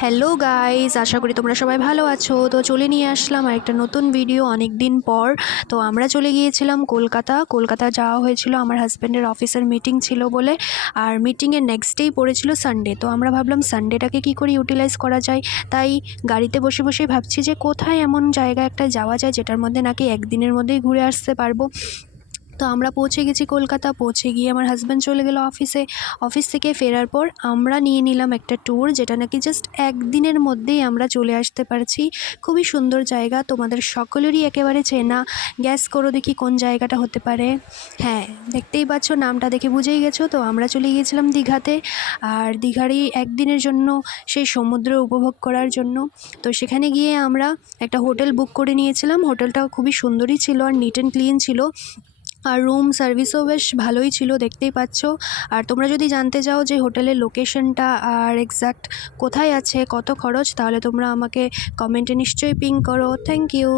Hello guys, আশা করি তোমরা সবাই ভালো আছো। তো চলে নিয়ে আসলাম আরেকটা নতুন ভিডিও অনেক দিন পর। তো আমরা চলে গিয়েছিলাম কলকাতা যাওয়া হয়েছিল আমার হাজব্যান্ডের অফিসের মিটিং ছিল বলে। আর মিটিংয়ের নেক্সট ডেই পড়েছিল সানডে। তো আমরা ভাবলাম সানডেটাকে কী করে ইউটিলাইজ করা যায়। তাই গাড়িতে বসে বসে ভাবছি যে কোথায় এমন জায়গা একটা যাওয়া যায় যেটার মধ্যে নাকি একদিনের মধ্যেই ঘুরে আসতে পারবো। তো আমরা পৌঁছে গেছি কলকাতা। পৌঁছে গিয়ে আমার হাজব্যান্ড চলে গেল অফিসে। অফিস থেকে ফেরার পর আমরা নিয়ে নিলাম একটা ট্যুর, যেটা নাকি জাস্ট একদিনের মধ্যেই আমরা চলে আসতে পারছি। খুবই সুন্দর জায়গা, তোমাদের সকলেরই একেবারে চেনা। গ্যাস করো দেখি কোন জায়গাটা হতে পারে। হ্যাঁ, দেখতেই পাচ্ছ, নামটা দেখে বুঝেই গেছো। তো আমরা চলে গিয়েছিলাম দীঘাতে। আর দীঘারই একদিনের জন্য সেই সমুদ্র উপভোগ করার জন্য। তো সেখানে গিয়ে আমরা একটা হোটেল বুক করে নিয়েছিলাম। হোটেলটাও খুবই সুন্দরই ছিল আর নিট অ্যান্ড ক্লিন ছিল। আর রুম সার্ভিসও বেশ ভালোই ছিল, দেখতেই পাচ্ছ। আর তোমরা যদি জানতে চাও যে হোটেলের লোকেশনটা আর এক্স্যাক্ট কোথায় আছে, কত খরচ, তাহলে তোমরা আমাকে কমেন্টে নিশ্চয়ই পিং করো। Thank you.